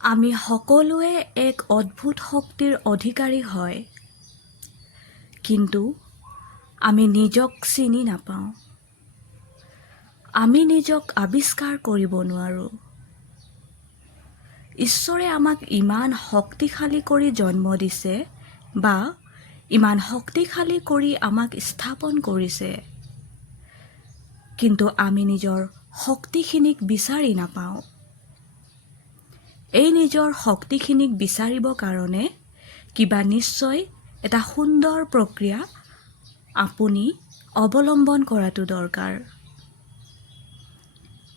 আমি সকলোৱে এক অদ্ভুত শক্তিৰ অধিকাৰী হয়, কিন্তু আমি নিজক চিনি নাপাওঁ। আমি নিজক আৱিষ্কাৰ কৰিব নোৱাৰোঁ। ঈশ্বৰে আমাক ইমান শক্তিশালী কৰি জন্ম দিছে বা ইমান শক্তিশালী কৰি আমাক স্থাপন কৰিছে, কিন্তু আমি নিজৰ শক্তিখিনিক বিচাৰি নাপাওঁ। এই নিজৰ শক্তিখিনিক বিচাৰিব কাৰণে কিবা নিশ্চয় এটা সুন্দৰ প্ৰক্ৰিয়া আপুনি অৱলম্বন কৰাটো দৰকাৰ।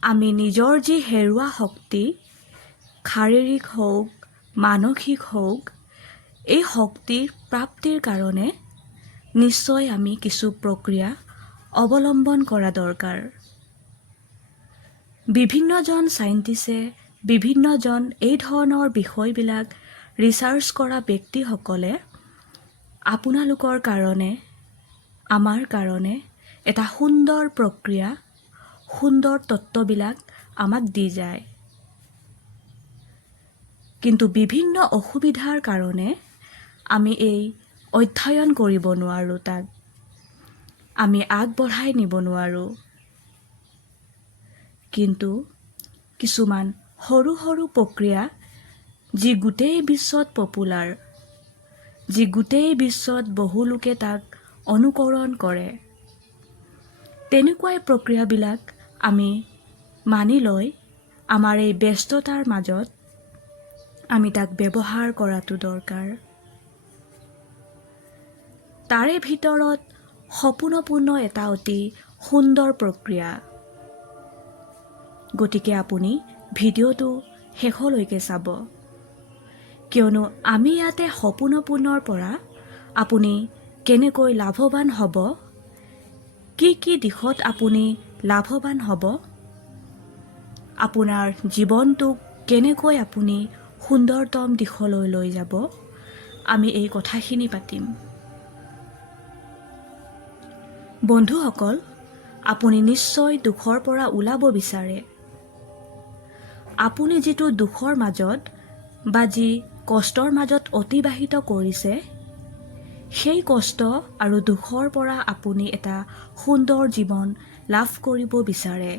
আমি নিজৰ যি হেৰুৱা শক্তি, শাৰীৰিক হওক, মানসিক হওক, এই শক্তিৰ প্ৰাপ্তিৰ কাৰণে নিশ্চয় আমি কিছু প্ৰক্ৰিয়া অৱলম্বন কৰা দৰকাৰ। বিভিন্নজন চাইণ্টিষ্টে, বিভিন্নজন এই ধৰণৰ বিষয়বিলাক ৰিচাৰ্চ কৰা ব্যক্তিসকলে আপোনালোকৰ কাৰণে, আমাৰ কাৰণে এটা সুন্দৰ প্ৰক্ৰিয়া, সুন্দৰ তত্ত্ববিলাক আমাক দি যায়। কিন্তু বিভিন্ন অসুবিধাৰ কাৰণে আমি এই অধ্যয়ন কৰিব নোৱাৰোঁ, তাক আমি আগবঢ়াই নিব নোৱাৰোঁ। কিন্তু কিছুমান সৰু সৰু প্ৰক্ৰিয়া যি গোটেই বিশ্বত পপুলাৰ, যি গোটেই বিশ্বত বহু লোকে তাক অনুকৰণ কৰে, তেনেকুৱাই প্ৰক্ৰিয়াবিলাক আমি মানি লৈ আমাৰ এই ব্যস্ততাৰ মাজত আমি তাক ব্যৱহাৰ কৰাটো দৰকাৰ। তাৰে ভিতৰত সপোনপূৰ্ণ এটা অতি সুন্দৰ প্ৰক্ৰিয়া। গতিকে আপুনি ভিডিঅ'টো শেষলৈকে চাব, কিয়নো আমি ইয়াতে সপোনপূৰ্ণৰ পৰা আপুনি কেনেকৈ লাভৱান হ'ব, কি কি দিশত আপুনি লাভৱান হ'ব, আপোনাৰ জীৱনটোক কেনেকৈ আপুনি সুন্দৰতম দিশলৈ লৈ যাব, আমি এই কথাখিনি পাতিম। বন্ধুসকল, আপুনি নিশ্চয় দুখৰ পৰা ওলাব বিচাৰে। আপুনি যিটো দুখৰ মাজত বা যি কষ্টৰ মাজত অতিবাহিত কৰিছে, সেই কষ্ট আৰু দুখৰ পৰা আপুনি এটা সুন্দৰ জীৱন লাভ কৰিব বিচাৰে।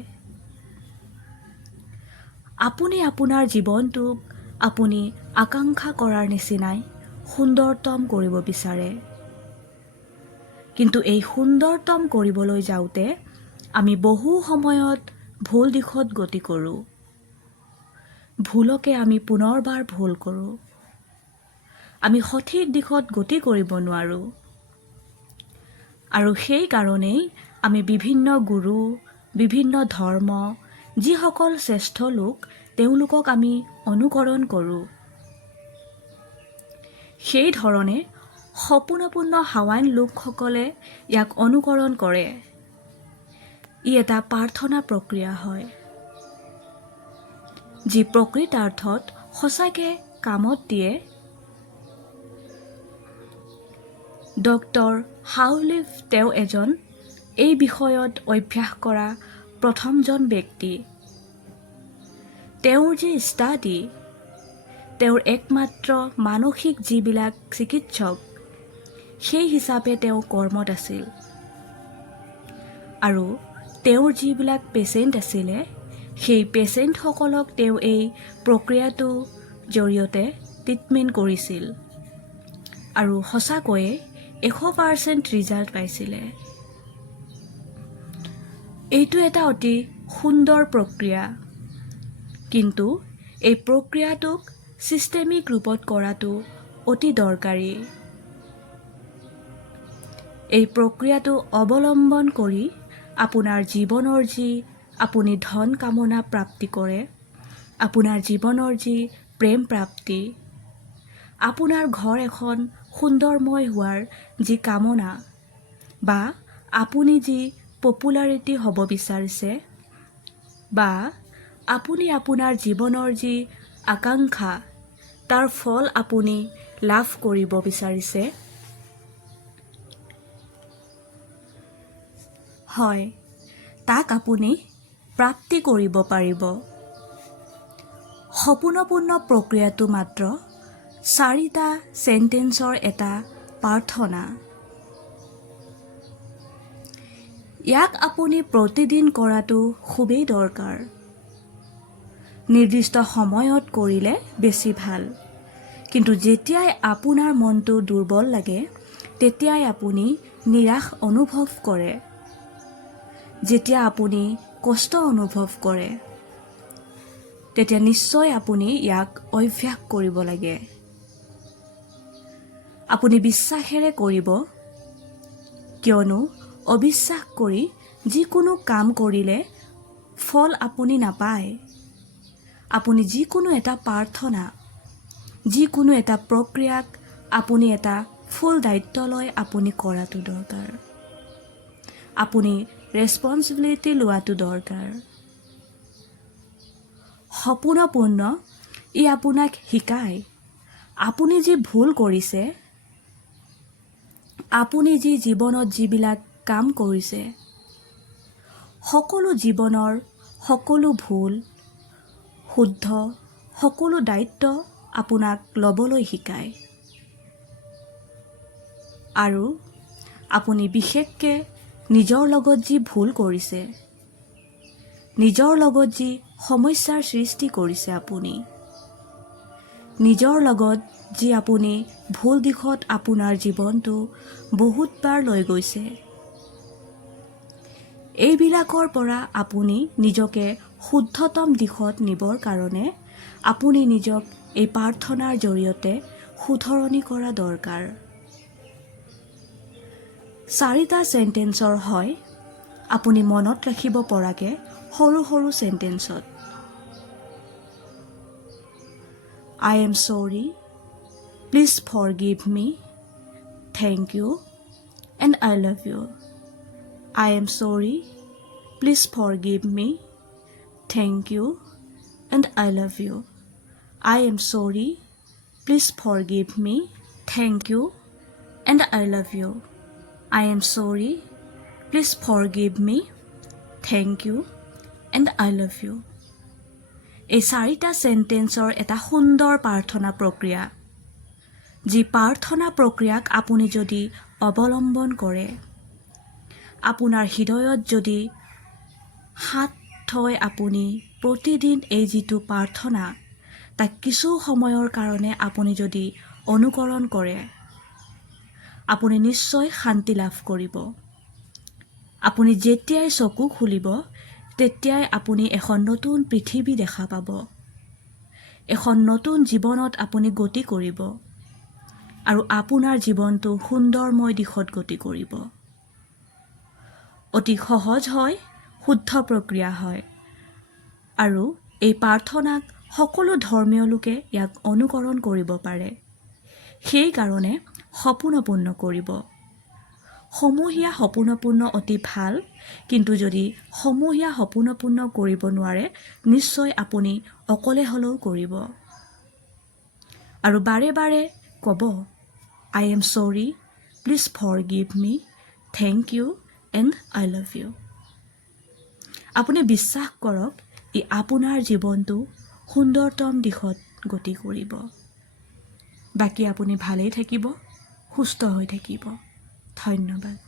আপুনি আপোনাৰ জীৱনটোক আপুনি আকাংক্ষা কৰাৰ নিচিনাই সুন্দৰতম কৰিব বিচাৰে। কিন্তু এই সুন্দৰতম কৰিবলৈ যাওঁতে আমি বহু সময়ত ভুল দিশত গতি কৰোঁ। ভুলকে আমি পুনৰবাৰ ভুল কৰোঁ। আমি সঠিক দিশত গতি কৰিব নোৱাৰোঁ। আৰু সেই কাৰণেই আমি বিভিন্ন গুৰু, বিভিন্ন ধৰ্ম, যিসকল শ্ৰেষ্ঠ লোক, তেওঁলোকক আমি অনুকৰণ কৰোঁ। সেই ধৰণে সপোনপূৰ্ণ হাৱাইন লোকসকলে ইয়াক অনুকৰণ কৰে। ই এটা প্ৰাৰ্থনা প্ৰক্ৰিয়া হয়, যি প্ৰকৃতাৰ্থত সঁচাকৈ কামত দিয়ে। ডক্টৰ হাউলিফ তেওঁ এজন এই বিষয়ত অভ্যাস কৰা প্ৰথমজন ব্যক্তি। তেওঁৰ যি ষ্টাডি, তেওঁৰ একমাত্ৰ মানসিক যিবিলাক চিকিৎসক, সেই হিচাপে তেওঁ কৰ্মত আছিল। আৰু তেওঁৰ যিবিলাক পেচেণ্ট আছিলে, সেই পেচেণ্টসকলক তেওঁ এই প্ৰক্ৰিয়াটোৰ জৰিয়তে ট্ৰিটমেণ্ট কৰিছিল আৰু সঁচাকৈয়ে 100% ৰিজাল্ট পাইছিলে। এইটো এটা অতি সুন্দৰ প্ৰক্ৰিয়া, কিন্তু এই প্ৰক্ৰিয়াটোক ছিষ্টেমিক ৰূপত কৰাটো অতি দৰকাৰী। এই প্ৰক্ৰিয়াটো অৱলম্বন কৰি আপোনাৰ জীৱনৰ যি আপুনি ধন কামনা প্ৰাপ্তি কৰে, আপোনাৰ জীৱনৰ যি প্ৰেম প্ৰাপ্তি, আপোনাৰ ঘৰ এখন সুন্দৰময় হোৱাৰ যি কামনা, বা আপুনি যি পপুলাৰিটি হ'ব বিচাৰিছে, বা আপুনি আপোনাৰ জীৱনৰ যি আকাংক্ষা, তাৰ ফল আপুনি লাভ কৰিব বিচাৰিছে, হয়, তাক আপুনি প্ৰাপ্তি কৰিব পাৰিব। সপোনপূৰ্ণ প্ৰক্ৰিয়াটো মাত্ৰ 4টা চেণ্টেন্সৰ এটা প্ৰাৰ্থনা। ইয়াক আপুনি প্ৰতিদিন কৰাটো খুবেই দৰকাৰ। নিৰ্দিষ্ট সময়ত কৰিলে বেছি ভাল। কিন্তু যেতিয়াই আপোনাৰ মনটো দুৰ্বল লাগে, তেতিয়াই আপুনি নিৰাশ অনুভৱ কৰে। যেতিয়া আপুনি কষ্ট অনুভৱ কৰে, তেতিয়া নিশ্চয় আপুনি ইয়াক অভ্যাস কৰিব লাগে। আপুনি বিশ্বাসেৰে কৰিব, কিয়নো অবিশ্বাস কৰি যিকোনো কাম কৰিলে ফল আপুনি নাপায়। আপুনি যিকোনো এটা প্ৰাৰ্থনা, যিকোনো এটা প্ৰক্ৰিয়াক আপুনি এটা ফুল দায়িত্ব লৈ আপুনি কৰাটো দৰকাৰ। আপুনি ৰেছপন্সিবিলিটি লোৱাটো দৰকাৰ। সপোনপূৰ্ণ ই আপোনাক শিকায়, আপুনি যি ভুল কৰিছে, আপুনি যি জীৱনত যিবিলাক কাম কৰিছে, সকলো জীৱনৰ সকলো ভুল শুদ্ধ সকলো দায়িত্ব আপোনাক ল'বলৈ শিকায়। আৰু আপুনি বিশেষকৈ নিজৰ লগত যি ভুল কৰিছে, নিজৰ লগত যি সমস্যাৰ সৃষ্টি কৰিছে, আপুনি নিজৰ লগত যি আপুনি ভুল দিশত আপোনাৰ জীৱনটো বহুতবাৰ লৈ গৈছে, এইবিলাকৰ পৰা আপুনি নিজকে শুদ্ধতম দিশত নিবৰ কাৰণে আপুনি নিজক এই প্ৰাৰ্থনাৰ জৰিয়তে শুধৰণি কৰা দৰকাৰ। 4টা চেণ্টেন্সৰ হয়, আপুনি মনত ৰাখিব পৰাকৈ সৰু সৰু চেণ্টেন্সত। I am sorry, please forgive me, thank you, and I love you. I am sorry, please forgive me, thank you, and I love you. I am sorry, please forgive me, thank you, and I love you. I am sorry, please forgive me, thank you, and I love you. এই 4টা চেণ্টেন্সৰ এটা সুন্দৰ প্ৰাৰ্থনা প্ৰক্ৰিয়া, যি প্ৰাৰ্থনা প্ৰক্ৰিয়াক আপুনি যদি অৱলম্বন কৰে, আপোনাৰ হৃদয়ত যদি হাত থৈ আপুনি প্ৰতিদিন এই যিটো প্ৰাৰ্থনা, তাক কিছু সময়ৰ কাৰণে আপুনি যদি অনুকৰণ কৰে, আপুনি নিশ্চয় শান্তি লাভ কৰিব। আপুনি যেতিয়াই চকু খুলিব, তেতিয়াই আপুনি এখন নতুন পৃথিৱী দেখা পাব। এখন নতুন জীৱনত আপুনি গতি কৰিব আৰু আপোনাৰ জীৱনটো সুন্দৰময় দিশত গতি কৰিব। অতি সহজ হয়, শুদ্ধ প্ৰক্ৰিয়া হয়, আৰু এই প্ৰাৰ্থনাক সকলো ধৰ্মীয় লোকে ইয়াক অনুকৰণ কৰিব পাৰে। সেইকাৰণে সপোনপূৰ্ণ কৰিব। সমূহীয়া সপোনপূৰ্ণ অতি ভাল, কিন্তু যদি সমূহীয়া সপোনপূৰ্ণ কৰিব নোৱাৰে, নিশ্চয় আপুনি অকলে হ'লেও কৰিব। আৰু বাৰে বাৰে ক'ব, I am sorry, please forgive me, thank you, and I love you. আপুনি বিশ্বাস কৰক, ই আপোনাৰ জীৱনটো সুন্দৰতম দিশত গতি কৰিব। বাকী আপুনি ভালেই থাকিব, সুস্থ হৈ থাকিব। ধন্যবাদ।